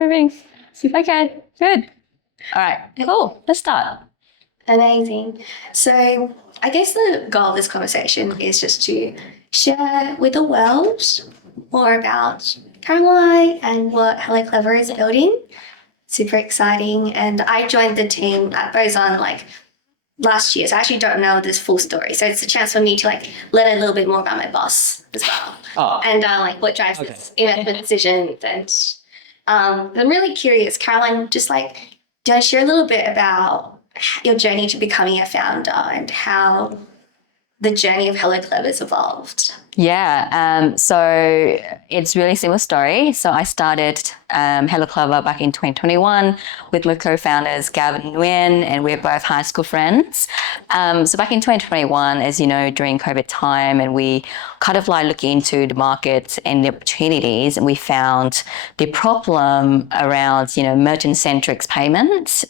Moving. Okay, good. All right, cool. Let's start. Amazing. So, I guess the goal of this conversation is just to share with the world more about Caroline and what Hello Clever is building. Super exciting. And I joined the team at Boson last year, so I actually don't know this full story. So it's a chance for me to learn a little bit more about my boss as well, and what drives this investment decisions. And I'm really curious, Caroline. Just do you share a little bit about your journey to becoming a founder and how the journey of Hello Clever's evolved? Yeah, so it's really simple story. So I started Hello Clever back in 2021 with my co-founders Gavin and Nguyen, and we're both high school friends. So back in 2021, as you know, during COVID time, and we kind of look into the market and the opportunities, and we found the problem around, merchant-centric payments,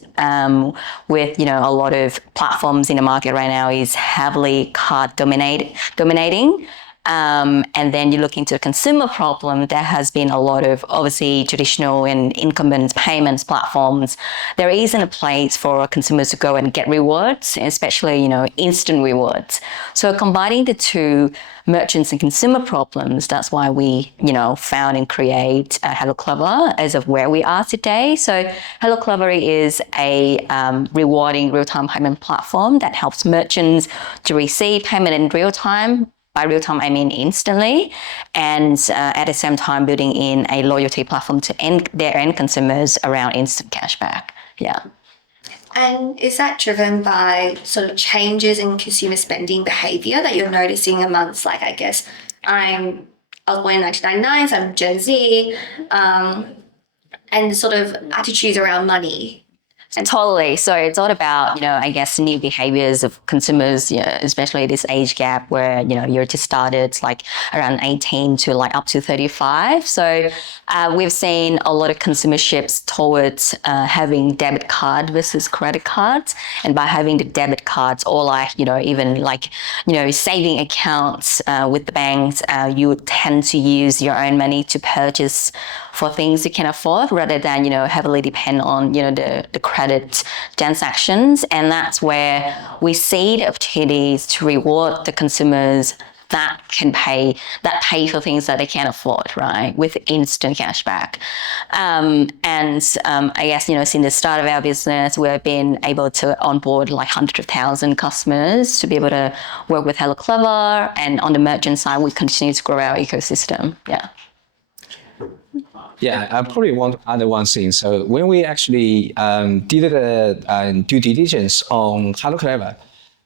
with, a lot of platforms in the market right now is heavily card dominating. And then you look into a consumer problem, there has been a lot of obviously traditional and incumbent payments platforms. There isn't a place for consumers to go and get rewards, especially, instant rewards. So combining the two merchants and consumer problems, that's why we, found and create Hello Clever as of where we are today. So Hello Clever is a rewarding real-time payment platform that helps merchants to receive payment in real time. By real time, I mean instantly, and at the same time building in a loyalty platform to their end consumers around instant cashback. Yeah. And is that driven by sort of changes in consumer spending behavior that you're noticing amongst, I was born in 1999, so I'm Gen Z, and sort of attitudes around money? Totally. So it's all about, I guess, new behaviors of consumers, especially this age gap where, you're just started around 18 to up to 35. So we've seen a lot of consumer shifts towards having debit card versus credit cards. And by having the debit cards or even saving accounts with the banks, you would tend to use your own money to purchase for things you can afford rather than, heavily depend on, the credit transactions. And that's where we see the opportunities to reward the consumers that pay for things that they can't afford, right, with instant cashback. I guess, since the start of our business, we've been able to onboard hundreds of thousands customers to be able to work with Hello Clever. And on the merchant side, we continue to grow our ecosystem. Yeah. Yeah, I probably want to add one thing. So when we actually did the due diligence on Hello Clever,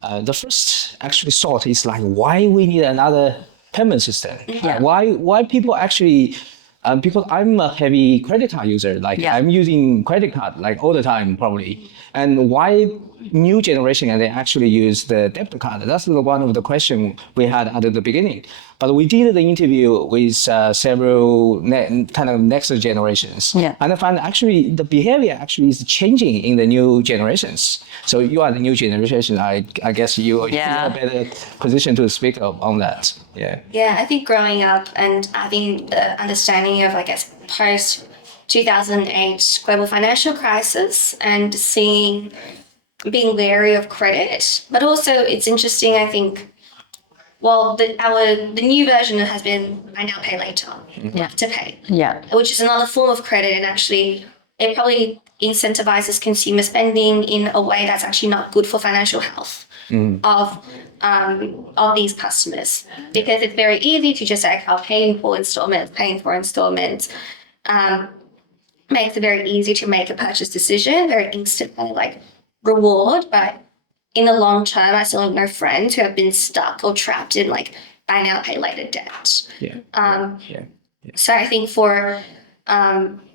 the first actually thought is why we need another payment system? Yeah. Why people actually, because I'm a heavy credit card user, I'm using credit card all the time probably. And why new generation and they actually use the debit card? That's one of the questions we had at the beginning. But we did the interview with several kind of next generations. Yeah. And I find actually the behavior actually is changing in the new generations. So you are the new generation. I guess you're in a better position to speak on that. Yeah. Yeah, I think growing up and having the understanding of, post 2008 global financial crisis and being wary of credit, but also it's interesting, I think. Well, the new version has been buy now, pay later, to pay, which is another form of credit, and actually it probably incentivizes consumer spending in a way that's actually not good for financial health of these customers, because it's very easy to just say, "I'll paying for installments." Makes it very easy to make a purchase decision, very instant reward, but in the long term, I still know friends who have been stuck or trapped in buy now, pay later debt. So I think for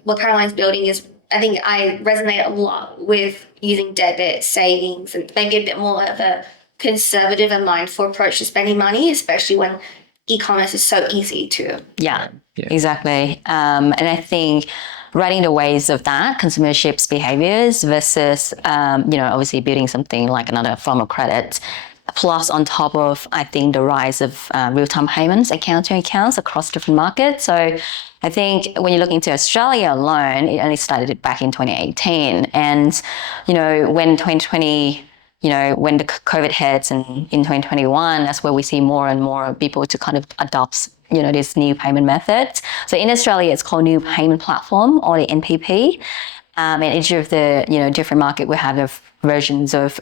what Caroline's building is, I think I resonate a lot with using debit, savings, and maybe a bit more of a conservative and mindful approach to spending money, especially when e-commerce is so easy to. Yeah. Exactly. And I think riding the waves of that, consumer shifts behaviors versus, obviously building something like another form of credit, plus on top of, I think, the rise of real-time payments, account-to accounts across different markets. So I think when you look into Australia alone, it only started back in 2018. And, when 2020, when the COVID hits and in 2021, that's where we see more and more people to kind of adopt, this new payment method. So in Australia, it's called New Payment Platform, or the NPP. And each of the, different market will have their versions of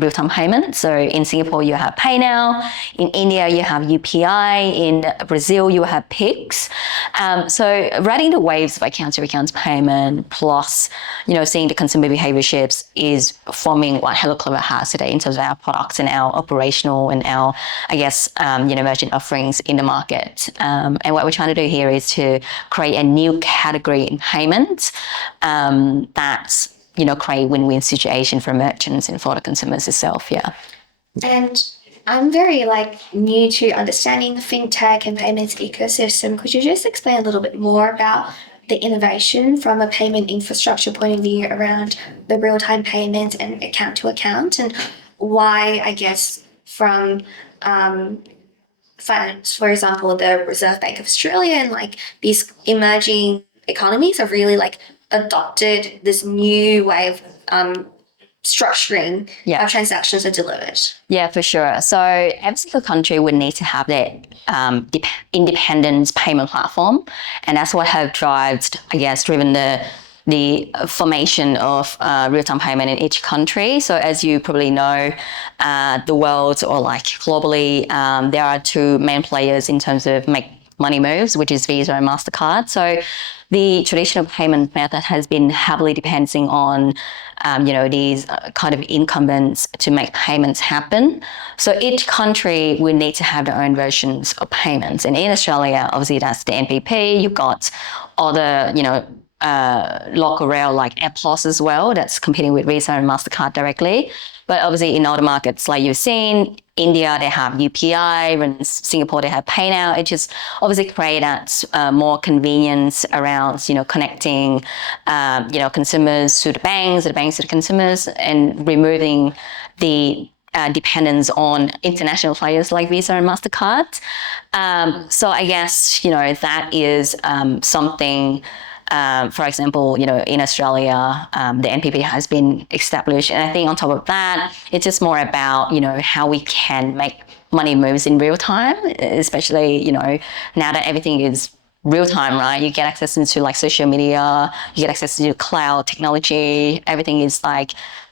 real-time payment. So in Singapore, you have Pay Now. In India, you have UPI. In Brazil, you have Pix. So riding the waves of account-to-accounts payment plus, seeing the consumer behavior shifts is forming what Hello Clever has today in terms of our products and our operational and our, merchant offerings in the market. And what we're trying to do here is to create a new category in payment that's create win-win situation for merchants and for the consumers itself. Yeah. And I'm very new to understanding the fintech and payments ecosystem. Could you just explain a little bit more about the innovation from a payment infrastructure point of view around the real-time payment and account to account, and why, I guess, from finance, for example, the Reserve Bank of Australia and these emerging economies have really adopted this new way of structuring how transactions are delivered. Yeah, for sure. So every single country would need to have their independent payment platform, and that's what have driven the formation of real-time payment in each country. So as you probably know, the world or globally, there are two main players in terms of make money moves, which is Visa and MasterCard. So the traditional payment method has been heavily depending on, these kind of incumbents to make payments happen. So each country will need to have their own versions of payments. And in Australia, obviously that's the NPP. You've got other, local rail like APOS as well, that's competing with Visa and MasterCard directly. But obviously in other markets, like you've seen, India, they have UPI, and Singapore, they have Pay Now. It just obviously creates more convenience around, connecting, consumers to the banks to the consumers, and removing the dependence on international players like Visa and MasterCard. So I guess, that is something. For example, in Australia, the NPP has been established. And I think on top of that, it's just more about, how we can make money moves in real time, especially, now that everything is real time, right? You get access into social media, you get access to cloud technology, everything is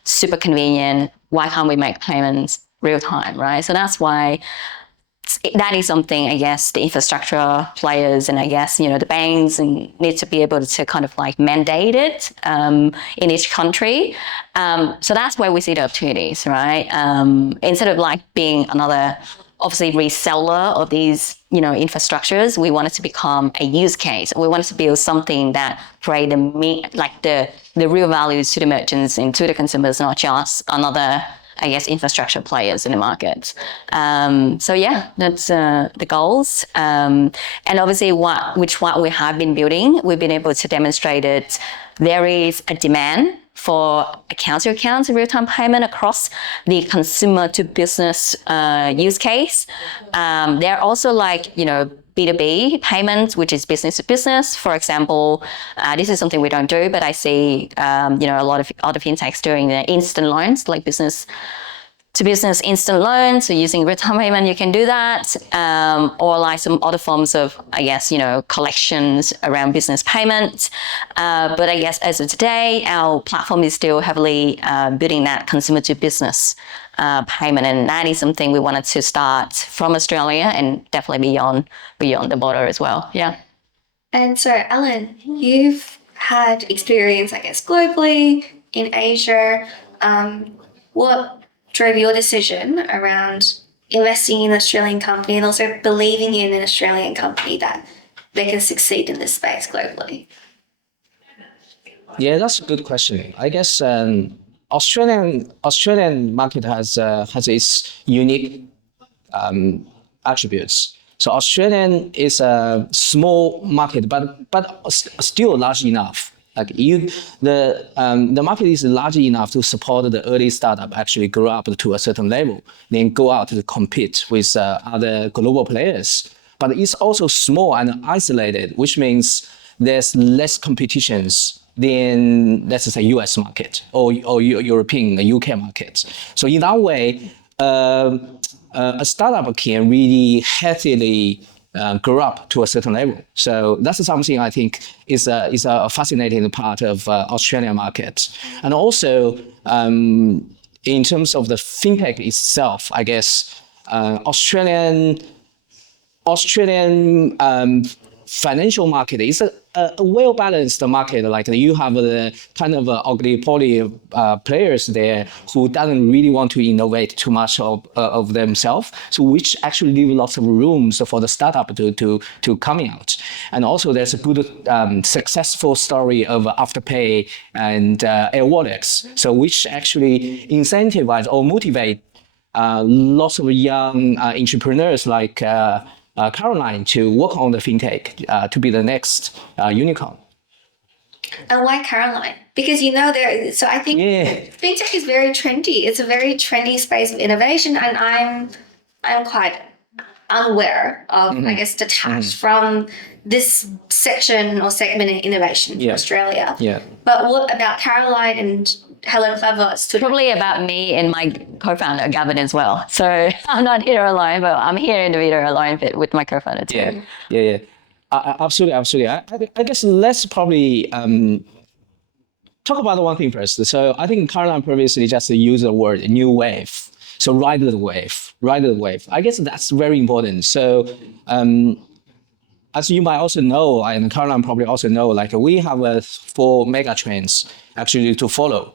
super convenient. Why can't we make payments real time, right? So that's why that is something, I guess, the infrastructure players and I guess, the banks need to be able to kind of mandate it in each country. So that's where we see the opportunities, right? Instead of being another, obviously, reseller of these, infrastructures, we want it to become a use case. We want it to build something that create the real values to the merchants and to the consumers, not just another, I guess, infrastructure players in the market. So yeah, that's the goals. And obviously what we have been building, we've been able to demonstrate that there is a demand for account-to-accounts real-time payment across the consumer to business use case. There are also B2B payments, which is business to business. For example, this is something we don't do, but I see, a lot of other fintechs doing the instant loans, like business to business instant loans. So using real-time payment, you can do that. Or some other forms of, I guess, collections around business payments. But I guess as of today, our platform is still heavily building that consumer to business payment. And that is something we wanted to start from Australia and definitely beyond the border as well. Yeah. And so, Alan, you've had experience, I guess, globally in Asia. What drove your decision around investing in an Australian company and also believing in an Australian company that they can succeed in this space globally? Yeah, that's a good question. I guess Australian market has its unique attributes. So Australian is a small market, but still large enough Like the market is large enough to support the early startup actually grow up to a certain level, then go out to compete with other global players. But it's also small and isolated, which means there's less competitions than, let's say, US market or European, UK market. So in that way, a startup can really healthily grow up to a certain level. So that's something I think is a fascinating part of Australian market. And also, in terms of the fintech itself, I guess Australian financial market is a well-balanced market. Like you have the kind of oligopoly players there who doesn't really want to innovate too much of themselves, so which actually leave lots of rooms for the startup to coming out. And also there's a good successful story of Afterpay and Airwallex, so which actually incentivize or motivate lots of young entrepreneurs like Caroline to work on the fintech to be the next unicorn. And why Caroline? Because so I think fintech is very trendy. It's a very trendy space of innovation, and I'm quite unaware of, I guess, detached from this section or segment in innovation in Australia. Yeah. But what about Caroline and Hello Clever? Probably about me and my co-founder Gavin as well. So I'm not here alone, but I'm here in the video alone with my co-founder too. Yeah. Absolutely. I guess let's probably talk about one thing first. So I think Caroline previously just used the word new wave. So ride the wave. I guess that's very important. So as you might also know, and Caroline probably also know, like we have 4 mega trends actually to follow,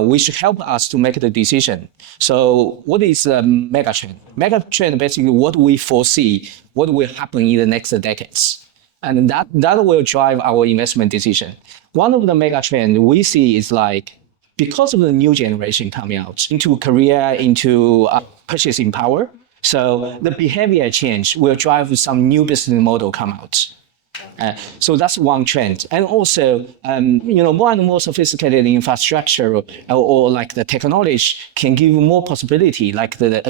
which help us to make the decision. So what is a mega trend? Mega trend basically what we foresee, what will happen in the next decades. And that will drive our investment decision. One of the mega trends we see is like, because of the new generation coming out into Korea, into purchasing power, so the behavior change will drive some new business model come out. So that's one trend. And also, more and more sophisticated infrastructure or like the technology can give more possibility, like the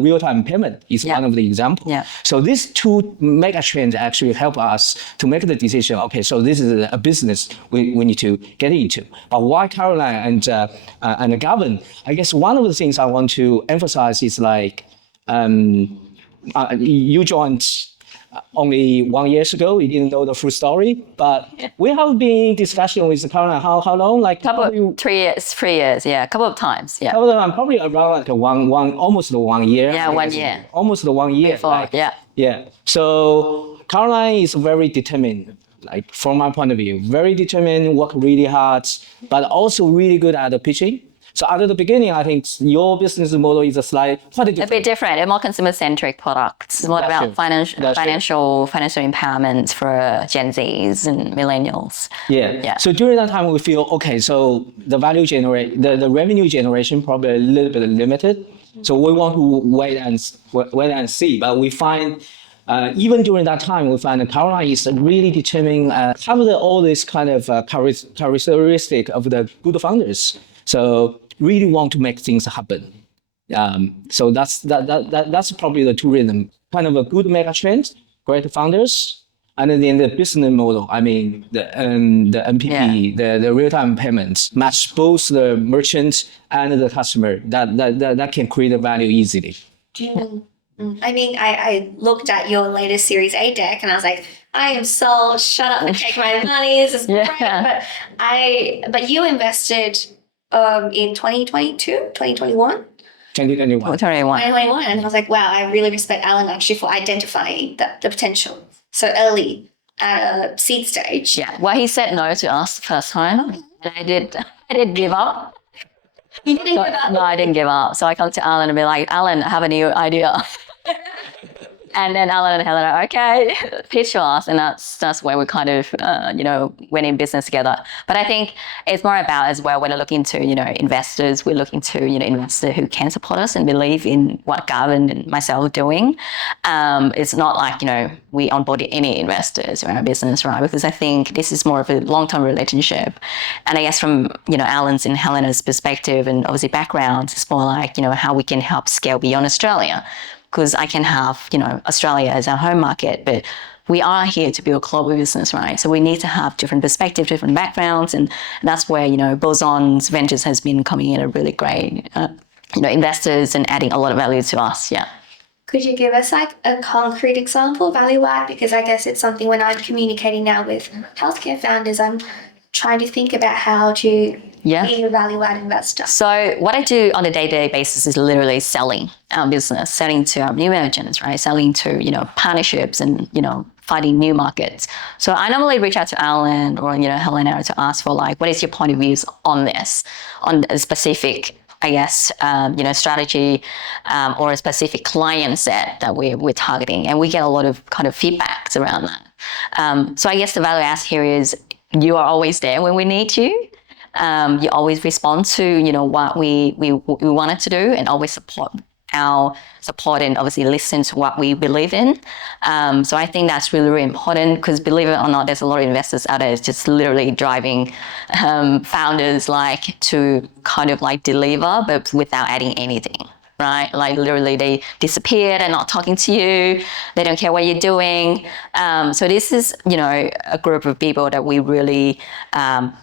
real-time payment is one of the examples. Yeah. So these 2 mega trends actually help us to make the decision, okay, so this is a business we need to get into. But why Caroline and Gavin? I guess one of the things I want to emphasize is like, you joined only 1 year ago. We didn't know the full story, but we have been in discussion with Caroline how long? Like three years, yeah, a couple of times, yeah. Probably around like almost 1 year. Yeah, 1 year. Almost 1 year. Before, Yeah. So Caroline is very determined, like from my point of view, very determined, work really hard, but also really good at the pitching. So at the beginning, I think your business model is quite different. A bit different, a more consumer-centric products. It's more about financial empowerment for Gen Zs and millennials. Yeah. So during that time, we feel, okay, so the the revenue generation probably a little bit limited. So we want to wait and see. But we find, even during that time, we find that Caroline is really determined, have all this kind of characteristic of the good founders. So really want to make things happen. So that's probably the 2 reasons. Kind of a good mega trend, great founders, and then the business model. I mean, the MPP, the real-time payments, match both the merchant and the customer. That can create a value easily. I mean, I looked at your latest Series A deck and I was like, I am sold. Shut up and take my money. This is great. But you invested in 2022, 2021? 2021. And I was like, wow, I really respect Alan actually for identifying the potential so early at a seed stage. Yeah. Well, he said no to us the first time, and I did give up. You didn't give up? No, I didn't give up. So I come to Alan and be like, Alan, I have a new idea. And then Alan and Helen are, okay, pitch to us. And that's where we kind of, went in business together. But I think it's more about as well, when we're looking to, investors, we're looking to, investors who can support us and believe in what Gavin and myself are doing. It's not like, we onboarded any investors in our business, right? Because I think this is more of a long-term relationship. And I guess from, Alan's and Helena's perspective and obviously background, it's more like, how we can help scale beyond Australia. Because I can have, Australia as our home market, but we are here to build a global business, right? So we need to have different perspectives, different backgrounds, and that's where, Boson Ventures has been coming in a really great, investors and adding a lot of value to us, yeah. Could you give us like a concrete example of value add? Because I guess it's something when I'm communicating now with healthcare founders, I'm trying to think about how to be a value add investor. So what I do on a day-to-day basis is literally selling our business, selling to our new merchants, right? Selling to, partnerships and, finding new markets. So I normally reach out to Alan or, Helena to ask for like, what is your point of views on this, on a specific, I guess, strategy or a specific client set that we're targeting. And we get a lot of kind of feedbacks around that. So I guess the value add here is you are always there when we need you. You always respond to, what we wanted to do and always support and obviously listen to what we believe in. So I think that's really, really important because believe it or not, there's a lot of investors out there just literally driving founders like to kind of like deliver, but without adding anything. Right? Like literally they disappear, they're not talking to you, they don't care what you're doing. So this is, a group of people that we really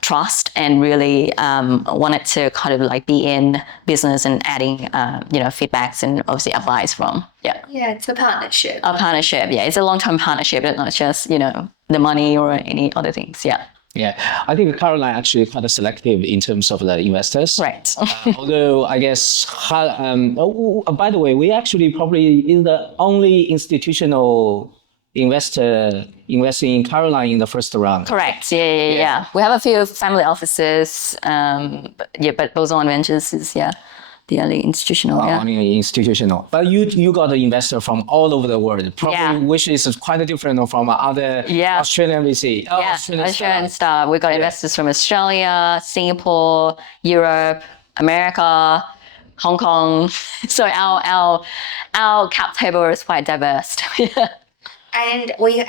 trust and really wanted to kind of like be in business and adding, feedbacks and obviously advice from. Yeah. Yeah, it's a partnership. A partnership, yeah. It's a long-term partnership, it's not just, the money or any other things, yeah. Yeah, I think Caroline actually quite selective in terms of the investors. Right. Although I guess, by the way, we actually probably is the only institutional investor investing in Caroline in the first round. Correct. Yeah. We have a few family offices, but Boson Ventures is the only institutional. Only institutional. But you got an investor from all over the world, probably which is quite different from other Australian VC. Australian stuff. We got investors from Australia, Singapore, Europe, America, Hong Kong. So our cap table is quite diverse. And were you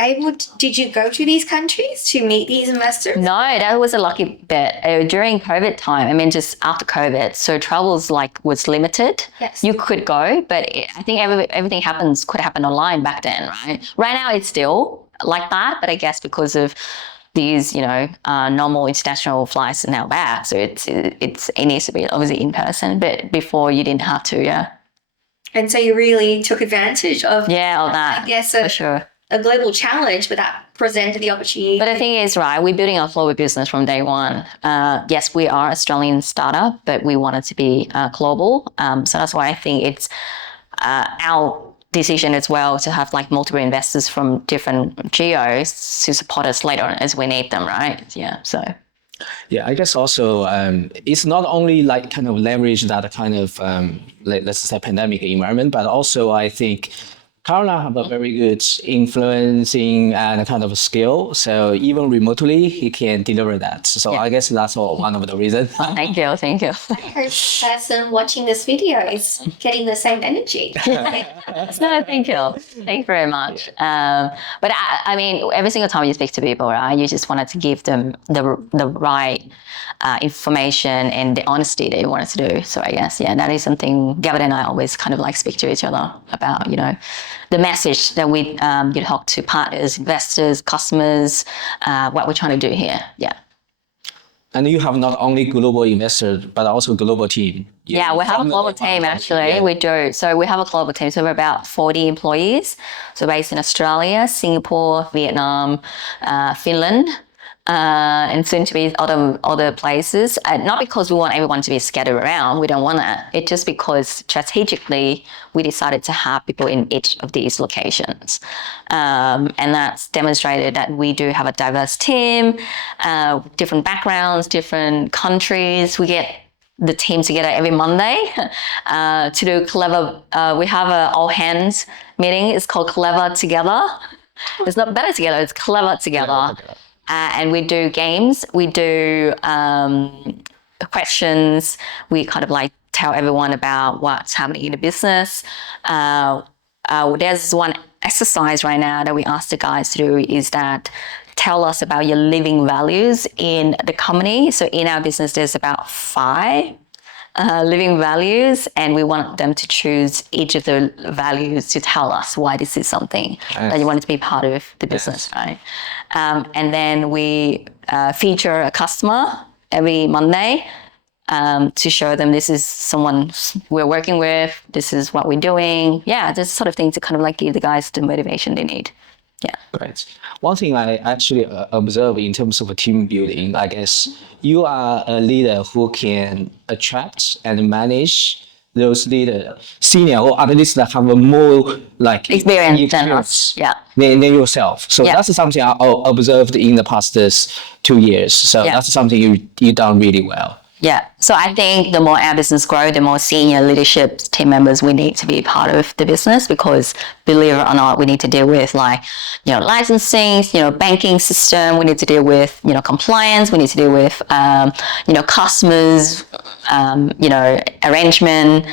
did you go to these countries to meet these investors? No, that was a lucky bit. During COVID time, just after COVID, so travels was limited. Yes. You could go, but I think everything could happen online back then, right? Right now it's still like that, but I guess because of these, normal international flights are now back, so it needs to be obviously in person, but before you didn't have to, yeah. And so you really took advantage of that. I guess for sure. A global challenge, but that presented the opportunity. But the thing is, right, we're building our global business from day one. Yes, we are Australian startup, but we wanted to be global. So that's why I think it's our decision as well to have multiple investors from different geos to support us later on as we need them, right? Yeah, so. Yeah, I guess also it's not only kind of leverage that kind of let's say pandemic environment, but also I think Caroline have a very good influencing and kind of skill. So even remotely, he can deliver that. So I guess that's one of the reasons. Thank you. I hope the person watching this video is getting the same energy. No, thank you. Thank you very much. But I mean, every single time you speak to people, right, you just wanted to give them the right information and the honesty that you wanted to do. So I guess, that is something Gavin and I always kind of speak to each other about, the message that we talk to partners, investors, customers, what we're trying to do here. Yeah. And you have not only global investors, but also global team. Yeah, we have a global team actually. Yeah. We do. So we have a global team. So we're about 40 employees. So based in Australia, Singapore, Vietnam, Finland. And soon to be other places. Not because we want everyone to be scattered around. We don't want that. It's just because strategically we decided to have people in each of these locations. And that's demonstrated that we do have a diverse team, different backgrounds, different countries. We get the team together every Monday to do clever. We have a all hands meeting. It's called Clever Together. It's not better together. It's clever together. And we do games. We do questions. We kind of like tell everyone about what's happening in the business. There's one exercise right now that we ask the guys to do is that tell us about your living values in the company. So in our business, there's about 5 living values, and we want them to choose each of the values to tell us why this is something that you want to be part of the business, right? And then we feature a customer every Monday to show them this is someone we're working with, this is what we're doing. Yeah, this sort of thing to kind of like give the guys the motivation they need. Yeah. Great. One thing I actually observe in terms of team building, I guess you are a leader who can attract and manage those leaders, senior or at least that have a more like experience than us. Yeah. Than yourself. So that's something I observed in the past 2 years. So that's something you done really well. Yeah. So I think the more our business grows, the more senior leadership team members we need to be part of the business, because believe it or not, we need to deal with like, licensing, banking system. We need to deal with, compliance. We need to deal with, customers, arrangement.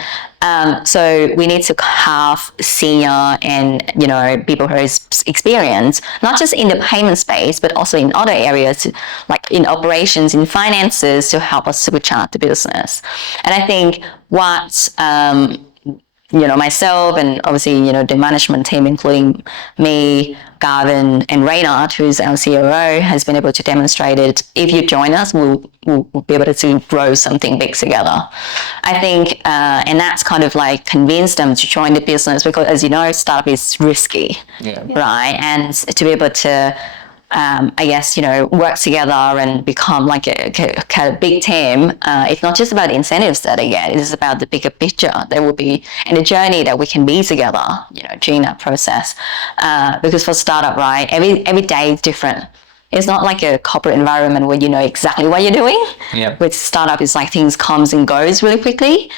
So we need to have senior and, people who are experienced, not just in the payment space, but also in other areas, like in operations, in finances, to help us supercharge the business. And I think what, myself and obviously, the management team, including me, Gavin and Reynard, who's our COO, has been able to demonstrate it. If you join us, we'll be able to grow something big together. I think, and that's kind of like convinced them to join the business, because as you know, startup is risky, right? And to be able to, work together and become like a big team. It's not just about the incentives that they get. It is about the bigger picture that will be, and the journey that we can be together, during that process. Because for startup, right, every day is different. It's not like a corporate environment where you know exactly what you're doing. Yeah. With startup, it's like things comes and goes really quickly.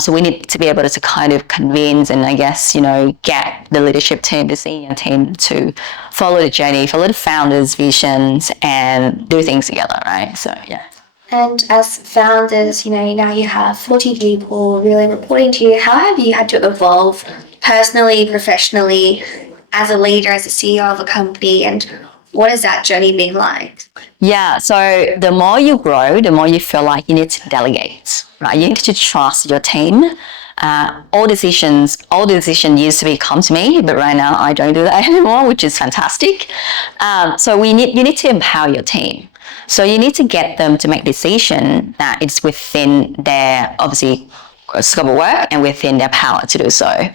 So we need to be able to kind of convince and get the leadership team, the senior team, to follow the journey, follow the founders' visions, and do things together, right? So yeah. And as founders, now you have 40 people really reporting to you. How have you had to evolve personally, professionally, as a leader, as a CEO of a company, and what has that journey been like? Yeah, so the more you grow, the more you feel like you need to delegate, right? You need to trust your team. All decisions used to come to me, but right now I don't do that anymore, which is fantastic. So you need to empower your team. So you need to get them to make decision that it's within their, obviously, scope of work and within their power to do so.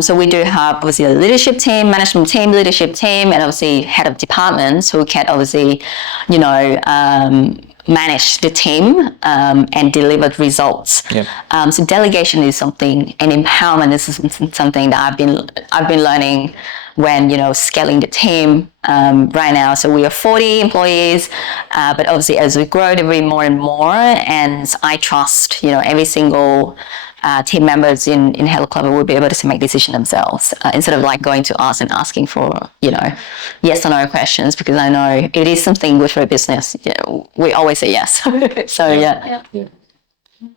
So we do have obviously a leadership team, management team, leadership team, and obviously head of departments who can obviously, manage the team and deliver results. Yep. So delegation is something, and empowerment is something that I've been learning when scaling the team right now. So we are 40 employees, but obviously as we grow, there will be more and more. And I trust every single team members in Hello Clever will be able to make decisions themselves instead of like going to us and asking for yes or no questions, because I know it is something good for a business. We always say yes. So yeah.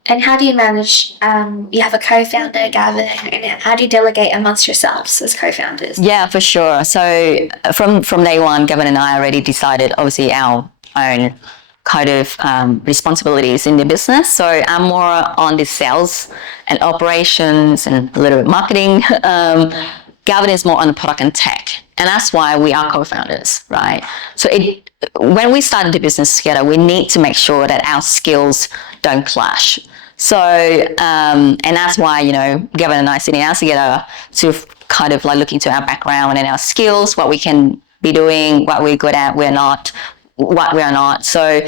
And how do you manage, you have a co-founder, Gavin, and how do you delegate amongst yourselves as co-founders? Yeah, for sure. So from day one, Gavin and I already decided obviously our own kind of responsibilities in the business. So I'm more on the sales and operations and a little bit marketing. Gavin is more on the product and tech. And that's why we are co-founders, right? So when we started the business together, we need to make sure that our skills don't clash. So, and that's why, Gavin and I sitting down together to kind of like look into our background and our skills, what we can be doing, what we're good at, what we are not. So,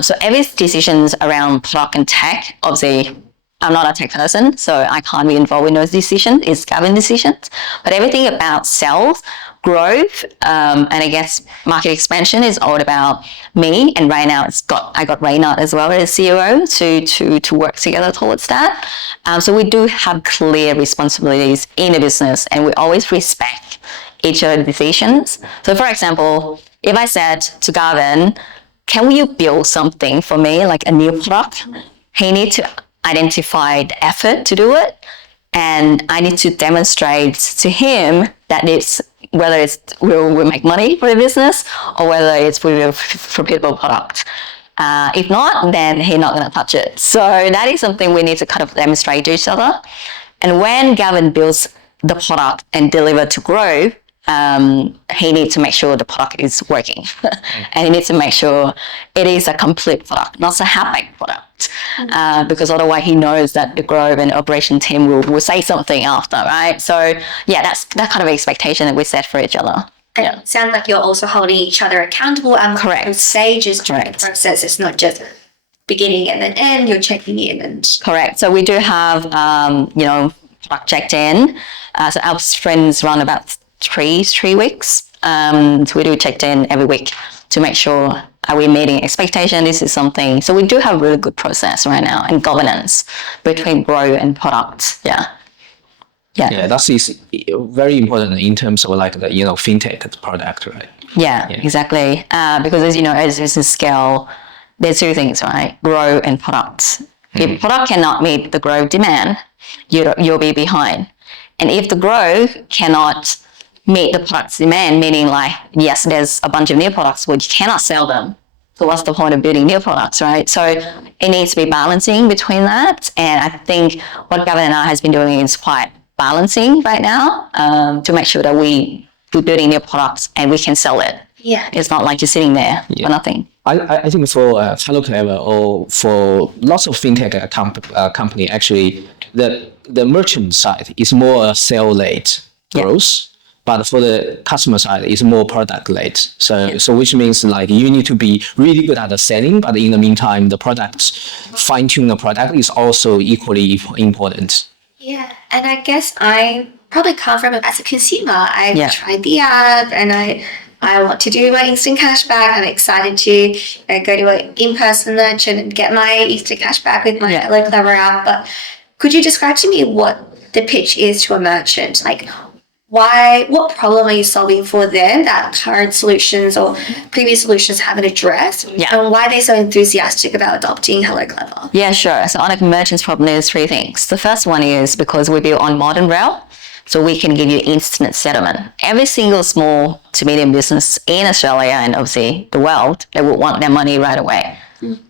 so every decisions around product and tech, obviously, I'm not a tech person, so I can't be involved in those decisions. It's Gavin's decisions. But everything about sales, growth and I guess market expansion is all about me. And right now I got Reynard as well as COO to work together towards that. So we do have clear responsibilities in the business, and we always respect each other's decisions. So for example, if I said to Gavin, can you build something for me, like a new product? He needs to identify the effort to do it, and I need to demonstrate to him that whether we'll make money for the business or whether it's a profitable product. If not, then he's not going to touch it. So that is something we need to kind of demonstrate to each other. And when Gavin builds the product and deliver to grow, he needs to make sure the product is working. And he needs to make sure it is a complete product, not a half-baked product. Because otherwise he knows that the growth and operation team will say something after, right? So yeah, that's that kind of expectation that we set for each other. And it sounds like you're also holding each other accountable and Correct. stages during Correct. the process. It's not just beginning and then end, you're checking in and... Correct. So we do have, product checked in. So our sprints run about three weeks. So we do checked in every week to make sure are we meeting expectation. This is something. So we do have a really good process right now and governance between grow and product. Yeah. That is very important in terms of like the fintech product, right? Yeah. Exactly. Because as you know, as business scale, there's two things, right? Grow and product. If product cannot meet the growth demand, you'll be behind. And if the growth cannot meet the product's demand, meaning like, yes, there's a bunch of new products, but you cannot sell them. So what's the point of building new products, right? So it needs to be balancing between that. And I think what Gavin and I has been doing is quite balancing right now to make sure that we're building new products and we can sell it. Yeah. It's not like you're sitting there for nothing. I think for Hello Clever or for lots of fintech company, actually, the merchant side is more a sale-led growth. But for the customer side, it's more product-led. So which means like you need to be really good at the selling, but in the meantime, the product, fine-tune the product is also equally important. Yeah, and I guess I probably come from it as a consumer. I've tried the app and I want to do my instant cashback. I'm excited to go to an in-person merchant and get my instant cashback with my Hello Clever app. But could you describe to me what the pitch is to a merchant? Like, what problem are you solving for them that current solutions or previous solutions haven't addressed? And why they're so enthusiastic about adopting Hello Clever? Yeah, sure. So on a merchant's problem, there's three things. The first one is because we build on modern rail, so we can give you instant settlement. Every single small to medium business in Australia and obviously the world, they will want their money right away.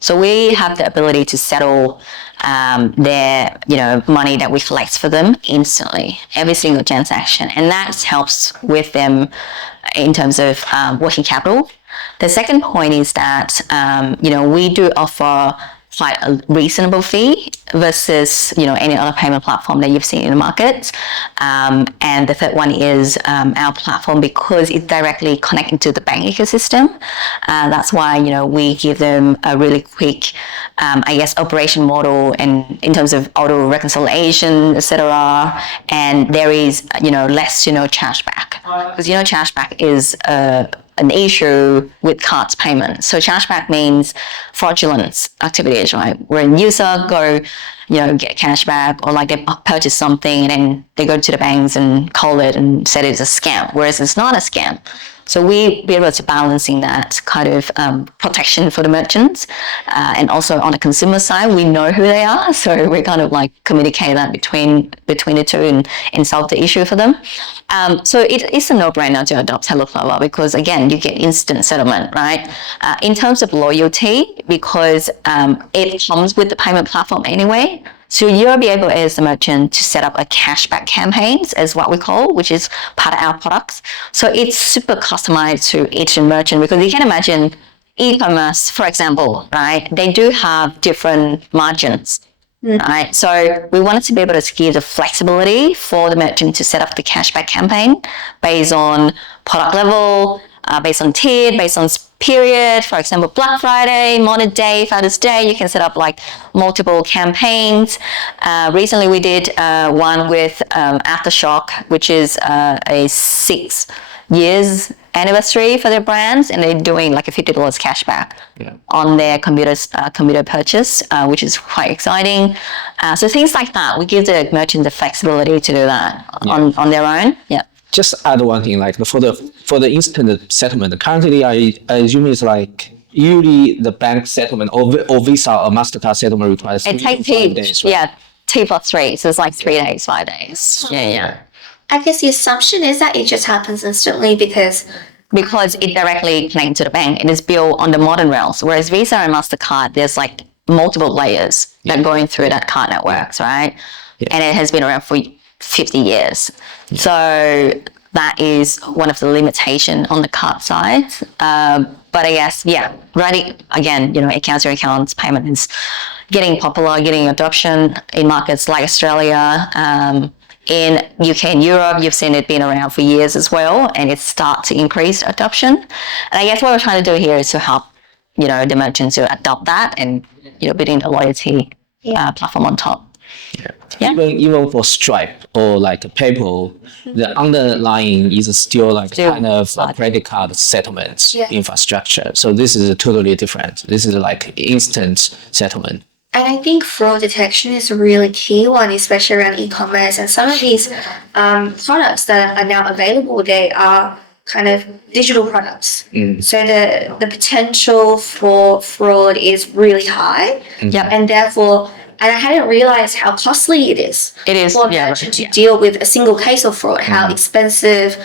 So we have the ability to settle their money that we collect for them instantly, every single transaction, and that helps with them in terms of working capital. The second point is that we do offer quite a reasonable fee versus any other payment platform that you've seen in the market. And the third one is our platform, because it's directly connected to the bank ecosystem. That's why we give them a really quick, operation model, and in terms of auto reconciliation, etc. And there is less to no chargeback, because chargeback is an issue with cards payment. So chargeback means fraudulent activities, right? Where a user go, get cashback, or like they purchase something and then they go to the banks and call it and said it's a scam, whereas it's not a scam. So we be able to balancing that kind of protection for the merchants, and also on the consumer side, we know who they are, so we kind of like communicate that between the two and solve the issue for them. So it is a no-brainer to adopt Hello Clever, because again, you get instant settlement, right? In terms of loyalty, because it comes with the payment platform anyway. So you'll be able as the merchant to set up a cashback campaigns, as what we call, which is part of our products. So it's super customized to each merchant, because you can imagine e-commerce, for example, right? They do have different margins, right? So we wanted to be able to give the flexibility for the merchant to set up the cashback campaign based on product level, based on tier, based on period. For example, Black Friday, Mother's Day, Father's Day, you can set up like multiple campaigns. Recently we did one with Aftershock, which is a 6 years anniversary for their brands, and they're doing like a $50 cashback on their commuter purchase, which is quite exciting. So things like that, we give the merchant the flexibility to do that on their own. Yeah. Just add one thing, like for the instant settlement, currently I assume it's like usually the bank settlement or Visa or Mastercard settlement requires It takes 5 days, right? yeah, 2+3, so it's like 3 days, 5 days. Yeah. I guess the assumption is that it just happens instantly because it directly connects to the bank and is built on the modern rails. Whereas Visa and MasterCard, there's like multiple layers that are going through that card networks, right? Yeah. And it has been around for 50 years. Yeah. So that is one of the limitations on the card side. But I guess, writing, again, accounts to accounts payment is getting popular, getting adoption in markets like Australia. In UK and Europe, you've seen it been around for years as well, and it starts to increase adoption. And I guess what we're trying to do here is to help, the merchants to adopt that and, building the loyalty platform on top. Yeah. Even for Stripe or like PayPal, the underlying is still like kind of a credit card settlement infrastructure. So this is totally different. This is like instant settlement. And I think fraud detection is a really key one, especially around e-commerce. And some of these products that are now available, they are kind of digital products. So the potential for fraud is really high. And therefore, and I hadn't realized how costly it is. It is for a merchant to deal with a single case of fraud, how expensive.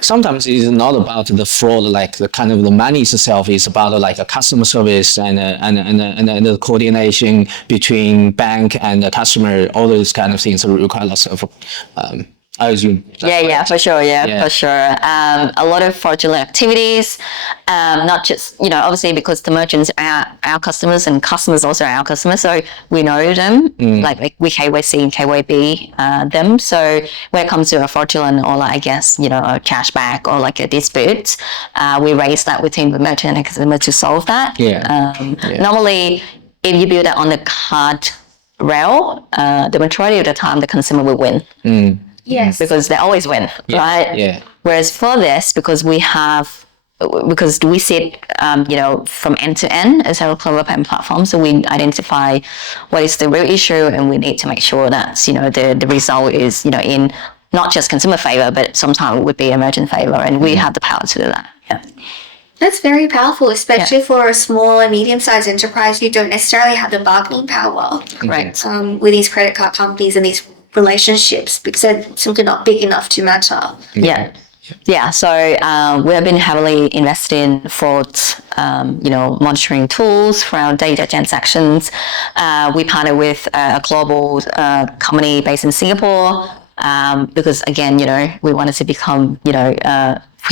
Sometimes it's not about the fraud, like the kind of the money itself. It's about like a customer service and the coordination between bank and the customer. All those kind of things require lots of. I assume. For sure. For sure. A lot of fraudulent activities, not just, obviously because the merchants are our customers and customers also are our customers. So we know them, like we KYC and KYB them. So when it comes to a fraudulent or like, I guess, a cashback or like a dispute, we raise that within the merchant and customer to solve that. Normally, if you build that on the card rail, the majority of the time the consumer will win. Yes. Because they always win, right? Yeah. Whereas for this, because we sit, from end to end as our Clover Payment platform, so we identify what is the real issue, and we need to make sure that the result is in not just consumer favor, but sometimes it would be merchant favor, and we have the power to do that. Yeah. That's very powerful, especially for a small and medium-sized enterprise. You don't necessarily have the bargaining power, right? With these credit card companies and these relationships because they're simply not big enough to matter. So we have been heavily invested in fraud, monitoring tools for our data transactions. We partner with a global company based in Singapore because again, we wanted to become, we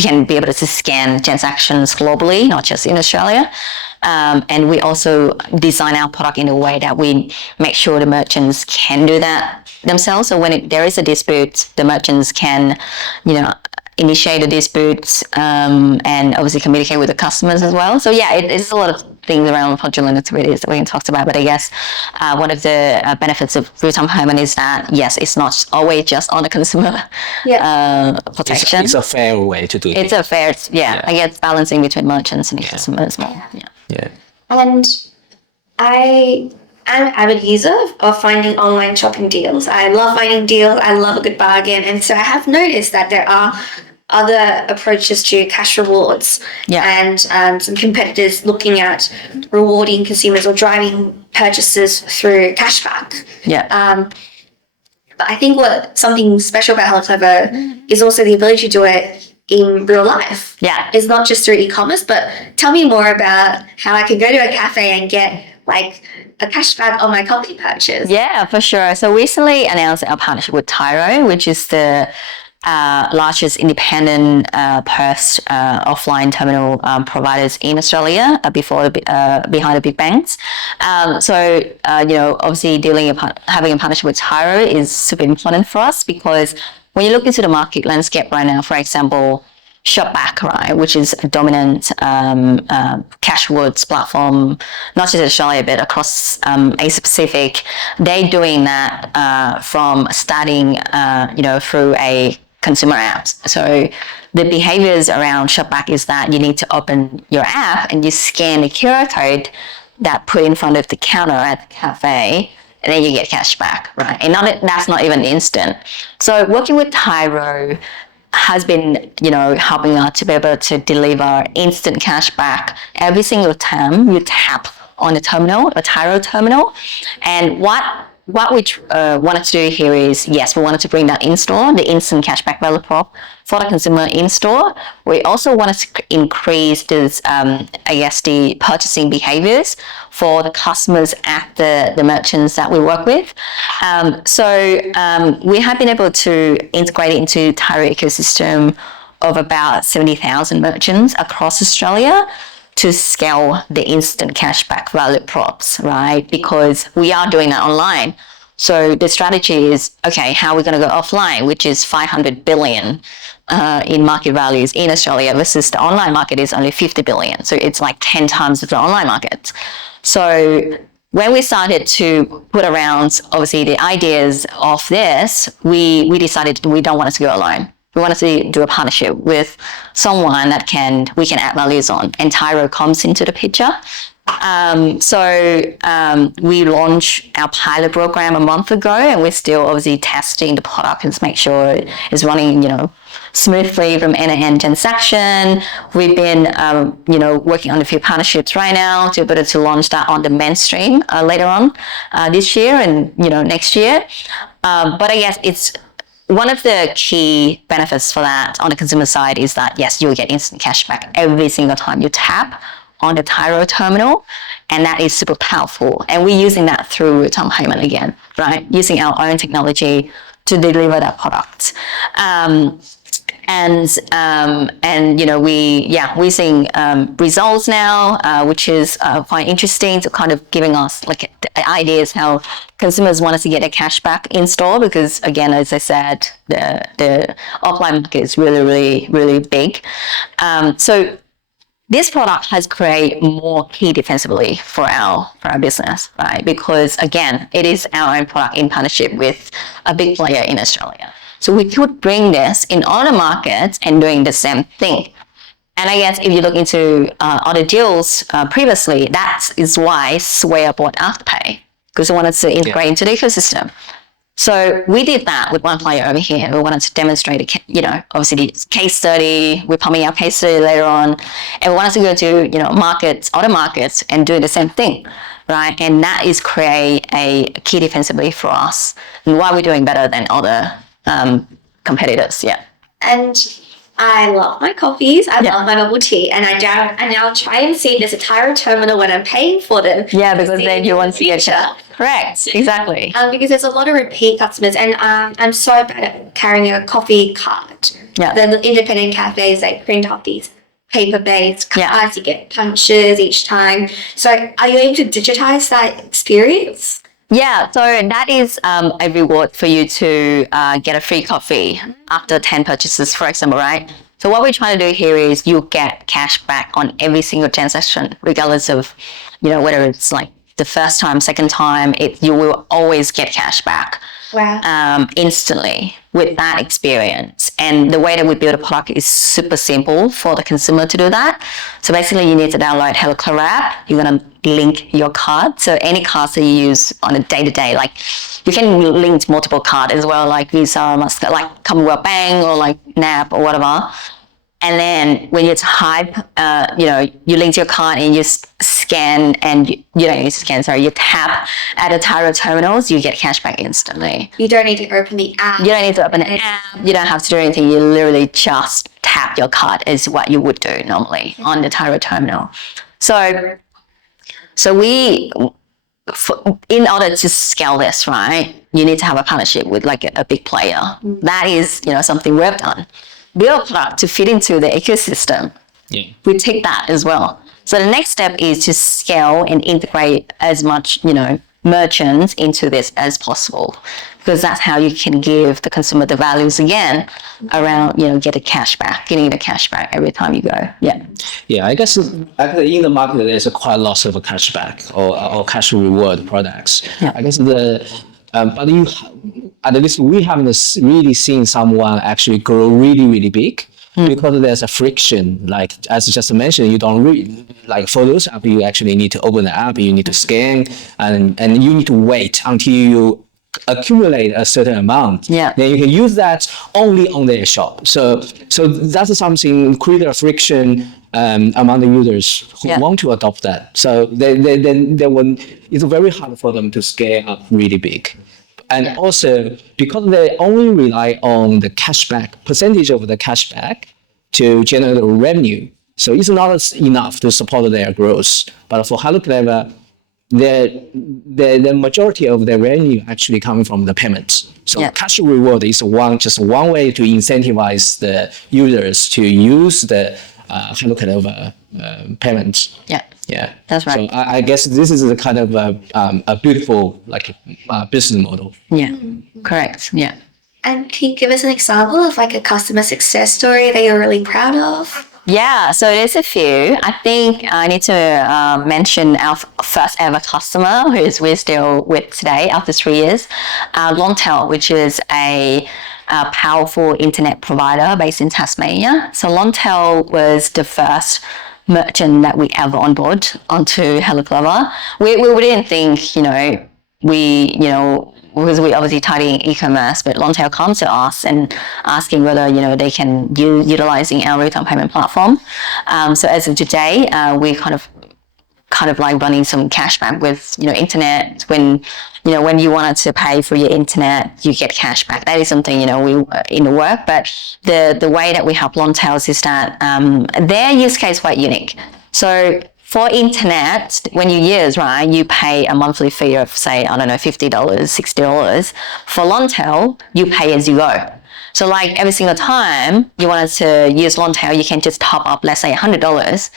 can be able to scan transactions globally, not just in Australia. And we also design our product in a way that we make sure the merchants can do that themselves. So when there is a dispute, the merchants can, initiate a dispute and obviously communicate with the customers as well. So it's a lot of things around fraudulent activities that we can talk about. But I guess one of the benefits of real-time payment is that, yes, it's not always just on the consumer protection. It's a fair way to do it. It's a fair, I guess balancing between merchants and customers more. And I'm an avid user of finding online shopping deals. I love finding deals. I love a good bargain. And so I have noticed that there are other approaches to cash rewards and some competitors looking at rewarding consumers or driving purchases through cashback. But I think something special about Hello Clever is also the ability to do it in real life. It's not just through e-commerce, but tell me more about how I can go to a cafe and get like a cashback on my coffee purchase. Yeah, for sure. So recently announced our partnership with Tyro, which is the largest independent POS offline terminal providers in Australia behind the big banks. Obviously having a partnership with Tyro is super important for us because when you look into the market landscape right now, for example, Shopback, right, which is a dominant cash rewards platform, not just Australia, but across Asia Pacific, they're doing that from starting, through a consumer apps. So the behaviors around Shopback is that you need to open your app and you scan the QR code that put in front of the counter at the cafe, and then you get cash back, right? And that's not even instant. So working with Tyro has been, helping us to be able to deliver instant cash back every single time you tap on the terminal, a Tyro terminal. And what we wanted to do here is, yes, we wanted to bring that in-store, the instant cashback value prop for the consumer in-store. We also wanted to increase this, the purchasing behaviors for the customers at the merchants that we work with. We have been able to integrate it into Tyro ecosystem of about 70,000 merchants across Australia to scale the instant cashback value props, right? Because we are doing that online. So the strategy is, okay, how are we going to go offline, which is 500 billion in market values in Australia versus the online market is only 50 billion. So it's like 10 times the online market. So when we started to put around, obviously, the ideas of this, we decided we don't want it to go alone. We wanted to do a partnership with someone that we can add values on, and Tyro comes into the picture. We launched our pilot program a month ago, and we're still obviously testing the product and make sure it's running, smoothly from end-to-end transaction. We've been, working on a few partnerships right now to be able to launch that on the mainstream later on this year and, next year. But I guess it's one of the key benefits for that on the consumer side is that, yes, you'll get instant cash back every single time you tap on the Tyro terminal, and that is super powerful. And we're using that through real-time payment again, right? Using our own technology to deliver that product. We're seeing results now, which is quite interesting, to kind of giving us like ideas how consumers want us to get their cash back in store, because again, as I said, the offline market is really, really, really big. So this product has created more key defensively for our business, right? Because again, it is our own product in partnership with a big player in Australia. So we could bring this in other markets and doing the same thing. And I guess if you look into other deals previously, that is why Square bought Afterpay, because we wanted to integrate into the ecosystem. So we did that with one player over here. We wanted to demonstrate, obviously the case study. We're pumping our case study later on. And we wanted to go to, other markets and do the same thing, right? And that is create a key defensively for us and why we're doing better than other competitors, yeah. And I love my coffees. I love my bubble tea, and I now try and see there's a Tyro terminal when I'm paying for them. Yeah, because then you want to get it. Correct, exactly. Because there's a lot of repeat customers, and I'm so bad at carrying a coffee cart. Yeah. The independent cafes, they print off these paper-based cards. You get punches each time. So are you able to digitize that experience? Yeah, so that is a reward for you to get a free coffee after 10 purchases, for example, right? So what we're trying to do here is you get cash back on every single transaction, regardless of, whether it's like the first time, second time, you will always get cash back. Wow. Instantly with that experience. And the way that we build a product is super simple for the consumer to do that. So basically you need to download Hello Clever app. You're going to link your card. So any cards that you use on a day-to-day, like you can link multiple cards as well, like Visa, Mastercard, like Commonwealth Bank or like NAB or whatever. And then when you type, you link your card and you scan, and you don't need to scan, sorry, you tap at the Tyro terminals, you get cash back instantly. You don't need to open the app. You don't need to open the app. You don't have to do anything. You literally just tap your card is what you would do normally on the Tyro terminal. So in order to scale this, right, you need to have a partnership with like a big player. That is, something we've done. Build a product to fit into the ecosystem. Yeah. We take that as well. So the next step is to scale and integrate as much, merchants into this as possible, because that's how you can give the consumer the values again around, getting the cash back every time you go. Yeah. Yeah, I guess actually in the market there's quite a lot of cashback or cash reward products. Yeah. I guess at least we haven't really seen someone actually grow really, really big. Because there's a friction, like as I just mentioned, you don't really, like for those apps, you actually need to open the app, you need to scan, and you need to wait until you accumulate a certain amount. Yeah. Then you can use that only on their shop. So that's something create a friction among the users who want to adopt that. So it's very hard for them to scale up really big. And also, because they only rely on the cashback, percentage of the cashback to generate revenue. So it's not enough to support their growth. But for Hello Clever, the majority of their revenue actually coming from the payments. So cash reward is just one way to incentivize the users to use the Hello Clever payments. Yeah, that's right. So I guess this is a kind of a beautiful business model. Yeah, correct. Yeah. And can you give us an example of like a customer success story that you're really proud of? Yeah, so there's a few. I think I need to mention our first ever customer, who we're still with today after 3 years, Longtail, which is a powerful internet provider based in Tasmania. So Longtail was the first merchant that we ever onboard onto Hello Clever. We didn't think, because we obviously targeting e-commerce, but Longtail comes to us and asking whether, they can utilizing our real-time payment platform. So as of today, we kind of like running some cashback with, internet. When you wanted to pay for your internet, you get cashback. That is something, we in the work. But the way that we help Longtails is that their use case is quite unique. So for internet, when you use, right, you pay a monthly fee of, say, I don't know, $50, $60. For Longtail, you pay as you go. So like every single time you wanted to use Longtail, you can just top up, let's say, $100,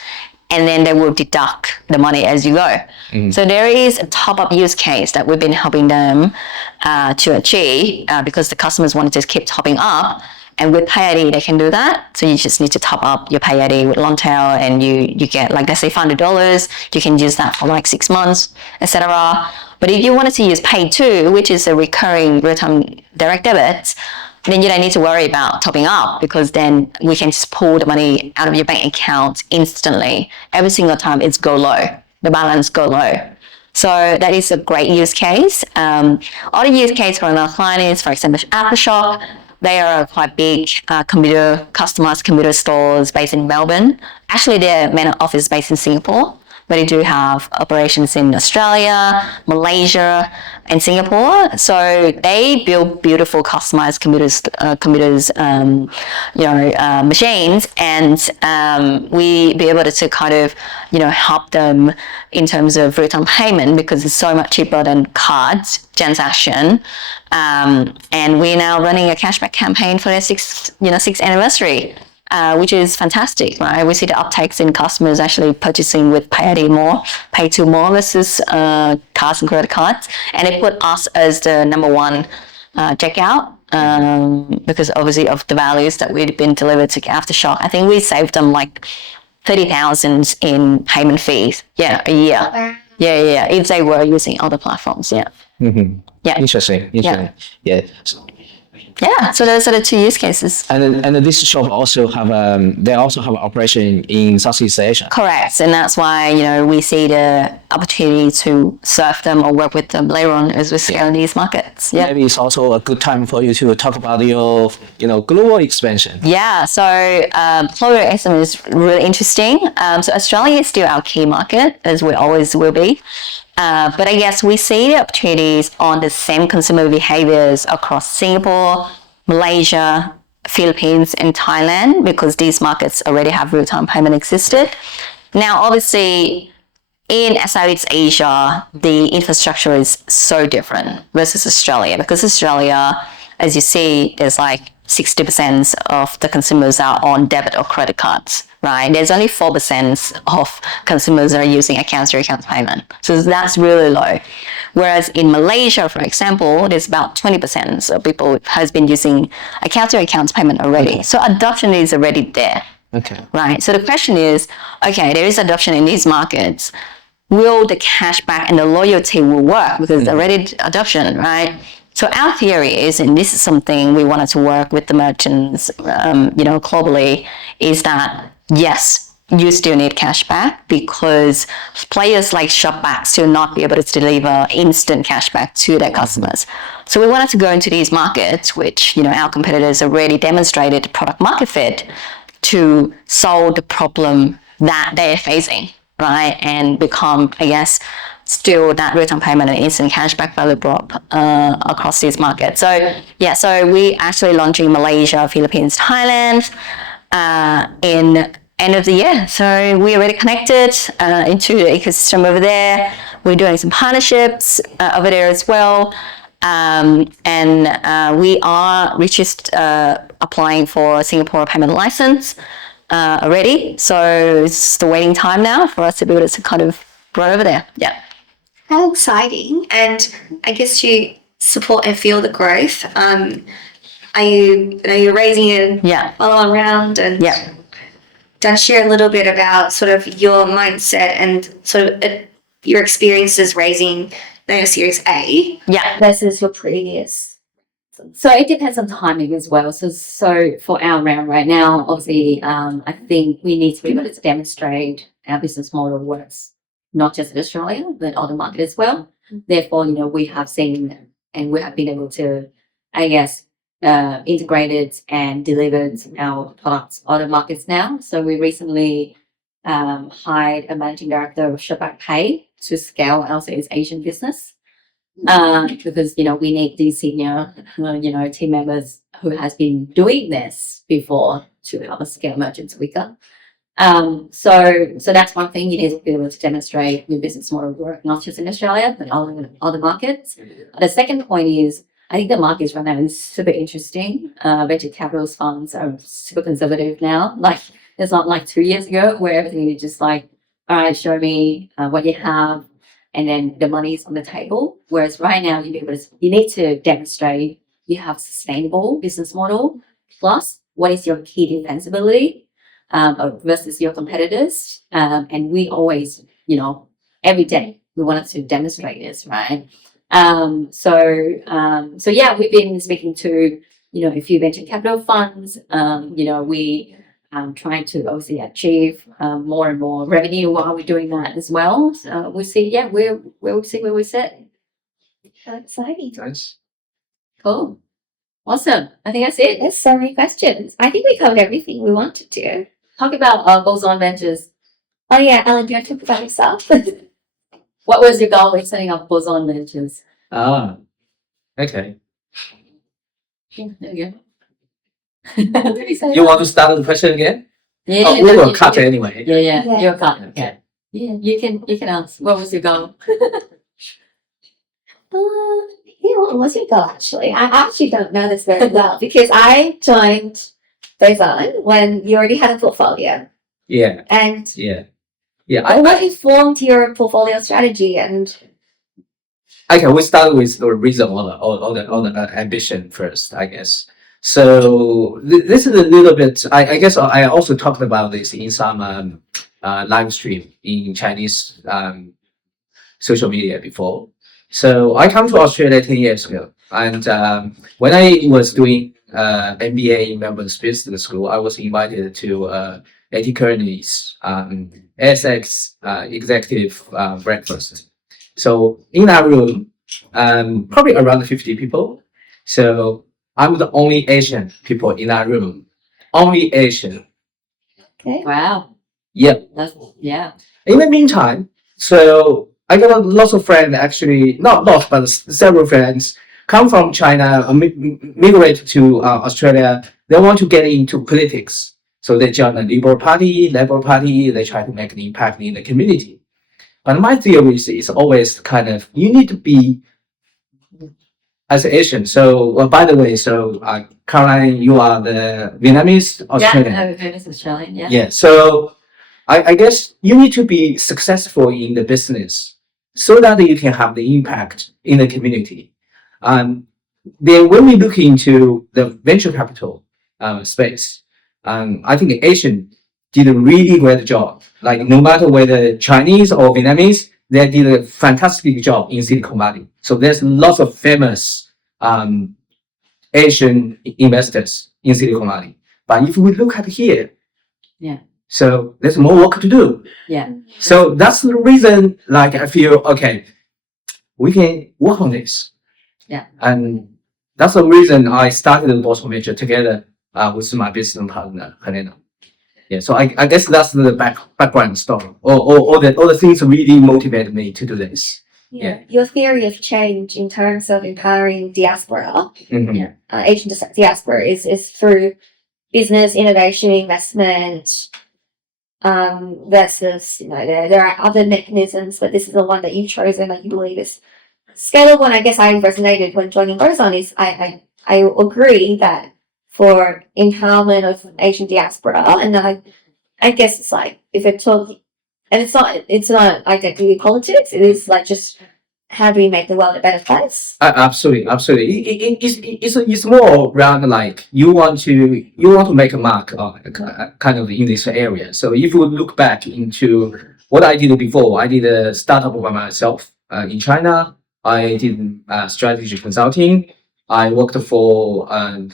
and then they will deduct the money as you go. So there is a top-up use case that we've been helping them to achieve because the customers want to just keep topping up. And with Pay ID, they can do that. So you just need to top up your Pay ID with Longtail, and you get, like, let's say $500. You can use that for like 6 months, etc. But if you wanted to use Pay 2, which is a recurring real-time direct debit, then you don't need to worry about topping up, because then we can just pull the money out of your bank account instantly. Every single time it's go low, the balance go low. So that is a great use case. Other use case for another client is, for example, Aftershock. They are quite big customized computer stores based in Melbourne. Actually, their main office is based in Singapore, but they do have operations in Australia, Malaysia, and Singapore. So they build beautiful customized machines, and we be able to kind of, help them in terms of real-time payment, because it's so much cheaper than cards transaction. And we're now running a cashback campaign for their sixth anniversary. Which is fantastic, right? We see the uptakes in customers actually purchasing with Pay ID more, Pay 2 more versus cards and credit cards. And it put us as the number one checkout because obviously of the values that we've been delivered to Aftershock. I think we saved them like 30,000 in payment fees, a year. Yeah, if they were using other platforms, Yeah. Interesting. Yeah, so those are the two use cases. And this shop also have they also have operation in Southeast Asia. Correct, and that's why we see the opportunity to serve them or work with them later on as we scale in these markets. Yeah, maybe it's also a good time for you to talk about your global expansion. Yeah, so global expansion is really interesting. So Australia is still our key market, as we always will be. But I guess we see the opportunities on the same consumer behaviors across Singapore, Malaysia, Philippines, and Thailand, because these markets already have real-time payment existed. Now, obviously, in Southeast Asia, the infrastructure is so different versus Australia, because Australia, as you see, there's like 60% of the consumers are on debit or credit cards, right? There's only 4% of consumers are using accounts-to-accounts payment. So that's really low. Whereas in Malaysia, for example, there's about 20% of people has been using account-to-accounts payment already. Okay. So adoption is already there. Okay. Right. So the question is, okay, there is adoption in these markets. Will the cashback and the loyalty will work, because it's already adoption, right? So our theory is, and this is something we wanted to work with the merchants, globally, is that yes, you still need cash back because players like Shopback still not be able to deliver instant cash back to their customers. So we wanted to go into these markets, which, our competitors already demonstrated product market fit to solve the problem that they're facing, right? And become, I guess, still that real-time payment and instant cashback value prop across these markets. So we actually launching Malaysia, Philippines, Thailand in end of the year. So we already connected into the ecosystem over there. We're doing some partnerships over there as well. And we are just applying for a Singapore payment license already. So it's the waiting time now for us to be able to kind of grow over there. Yeah. How exciting. And I guess you support and feel the growth. Are you raising a follow-on round? And to share a little bit about sort of your mindset and sort of your experiences raising Series A versus your previous. So it depends on timing as well. So for our round right now, obviously, I think we need to be able to demonstrate our business model works, not just in Australia, but other markets as well. Therefore, we have seen and we have been able to, I guess, integrated and delivered our products other markets now. So we recently hired a managing director of Shopback Pay to scale our Southeast Asian business. Because we need these senior team members who has been doing this before to help us scale merchants quicker. So that's one thing. You need to be able to demonstrate your business model work not just in Australia but other markets. The second point is I think the markets right now is super interesting. Venture capital funds are super conservative now. Like it's not like 2 years ago where everything is just like, all right, show me what you have. And then the money is on the table. Whereas right now, you need to demonstrate you have a sustainable business model. Plus, what is your key defensibility versus your competitors? And we always, every day we wanted to demonstrate this, right? So we've been speaking to a few venture capital funds. We trying to obviously achieve more and more revenue while we're doing that as well. So we'll see. Yeah, we'll see where we sit. How exciting! Nice. Cool. Awesome. I think that's it. There's so many questions. I think we covered everything we wanted to. Talk about Boson Ventures. Oh yeah, Alan, do you want to talk about yourself? What was your goal with setting up Boson Ventures? Okay. Yeah, there you go. You want to start the question again? Yeah, we will cut anyway. Yeah. You're cut. Okay. Yeah, you can ask. What was your goal? What was your goal actually? I actually don't know this very well because I joined Boson when you already had a portfolio. Yeah. And what informed your portfolio strategy and? Okay, we start with the reason or the ambition first, I guess. So this is a little bit. I guess I also talked about this in some live stream in Chinese social media before. So I come to Australia 10 years ago, and when I was doing MBA in Melbourne Business School, I was invited to A.T. Kearney's ASX executive breakfast. So in that room, probably around 50 people. So I'm the only Asian people in that room. Only Asian. Okay. Wow. Yeah. In the meantime, so I got lots of friends, actually, not lots, but several friends come from China, migrate to Australia. They want to get into politics. So they join the Labour Party, they try to make an impact in the community. But my theory is always kind of, you need to be as an Asian. So, by the way, Caroline, you are the Vietnamese Australian. Yeah, Vietnamese Australian, yeah. Yeah, so I guess you need to be successful in the business so that you can have the impact in the community. Then when we look into the venture capital space, I think Asian did a really great job. Like no matter whether Chinese or Vietnamese, they did a fantastic job in Silicon Valley. So there's lots of famous Asian investors in Silicon Valley. But if we look at here, so there's more work to do. So that's the reason, like, I feel, okay, we can work on this. And that's the reason I started the Boson Ventures together with my business partner, Helena. So I guess that's the background story. All the things really motivated me to do this. Your theory of change in terms of empowering diaspora, Asian diaspora, is through business, innovation, investment, versus, there are other mechanisms, but this is the one that you've chosen that you believe is scalable. And I guess I resonated when joining Boson is I agree that for empowerment of Asian diaspora, and I guess it's like, if it took, and it's not identity politics, it is like just how do we make the world a better place? Absolutely. It's more around like you want to make a mark kind of in this area. So if you look back into what I did before, I did a startup by myself in China. I did strategy consulting. I worked for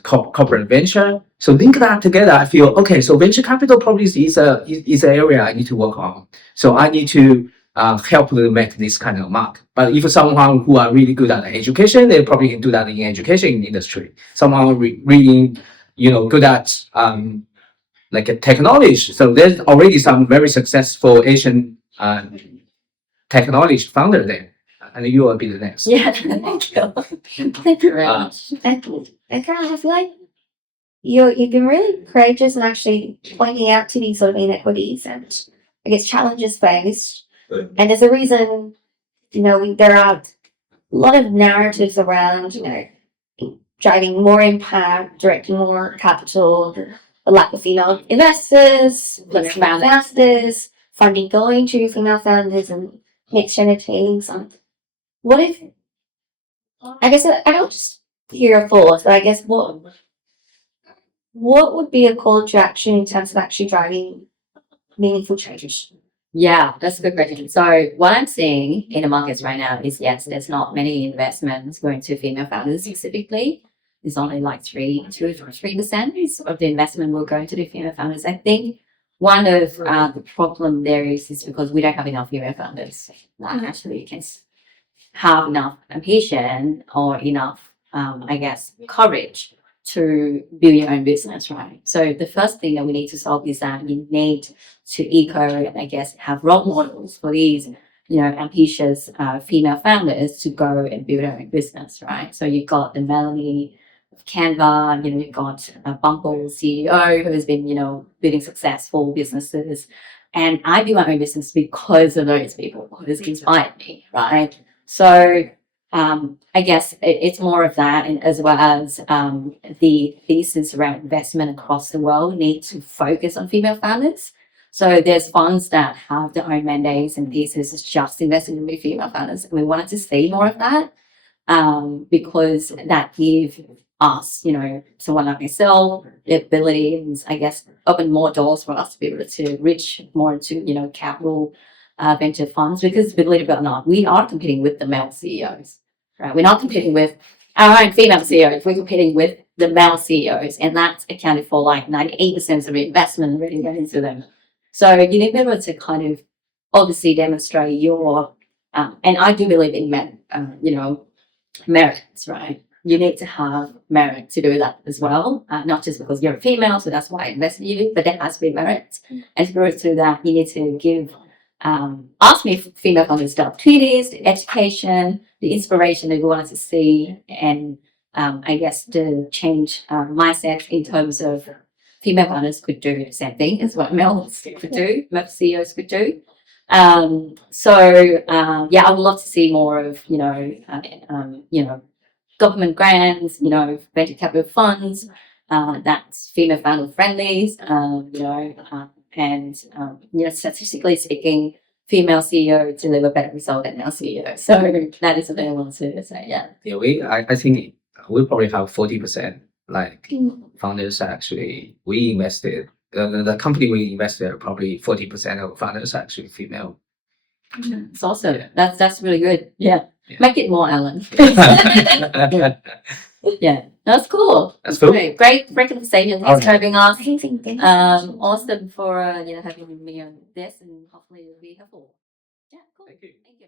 corporate venture. So link that together, I feel okay. So venture capital probably is an area I need to work on. So I need to help them make this kind of mark. But if someone who are really good at education, they probably can do that in education industry. Someone really good at like a technology. So there's already some very successful Asian technology founder there. And you will be the next. Thank you. Thank you very much. And Caroline, I feel like you've been really courageous in actually pointing out to these sort of inequities and I guess challenges faced. And there's a reason, there are a lot of narratives around, driving more impact, directing more capital, the lack of female investors, female founders, funding going to female founders and mixed gender teams. What if, I guess, I don't just hear your thoughts, but I guess what would be a call to action in terms of actually driving meaningful change? Yeah, that's a good question. So what I'm seeing in the markets right now is, yes, there's not many investments going to female founders specifically. It's only like 3% of the investment will go into the female founders. I think one of the problem there is because we don't have enough female founders that actually can have enough ambition or enough, courage to build your own business, right? So the first thing that we need to solve is that you need to and have role models for these, ambitious female founders to go and build their own business, right? So you've got the Melanie of Canva, you've got Bumble CEO who has been, building successful businesses. And I built my own business because of those people who has inspired me, right? So I guess it's more of that, and as well as the thesis around investment across the world need to focus on female founders. So there's funds that have their own mandates and thesis just investing in female founders. And we wanted to see more of that because that gives us, someone like myself, the ability and open more doors for us to be able to reach more into, capital venture funds, because believe it or not, we are competing with the male CEOs. Right, we're not competing with our own female CEOs. We're competing with the male CEOs, and that's accounted for like 98% of the investment really went into them. So you need to be able to kind of obviously demonstrate your, and I do believe in merits, right? You need to have merit to do that as well, not just because you're a female, so that's why I invested in you, but there has to be merit. And to go through that, you need to give ask me female founders the opportunities, the education, the inspiration that we wanted to see, and to change mindset in terms of female founders could do the same thing as what male could do, male CEOs could do. I would love to see more of government grants, venture capital funds that's female founder friendly, statistically speaking, female CEO deliver better result than male CEO. So that is what I want to say. I think we probably have 40% founders actually. We invested the company we invested probably 40% of founders actually female. It's awesome. That's really good. Yeah. Make it more, Alan. Yeah, that's cool. That's cool. Great conversation. Thanks for having us. Amazing. Thanks. Awesome for having me on this, and hopefully it'll be helpful. Yeah, cool. Thank you. Thank you.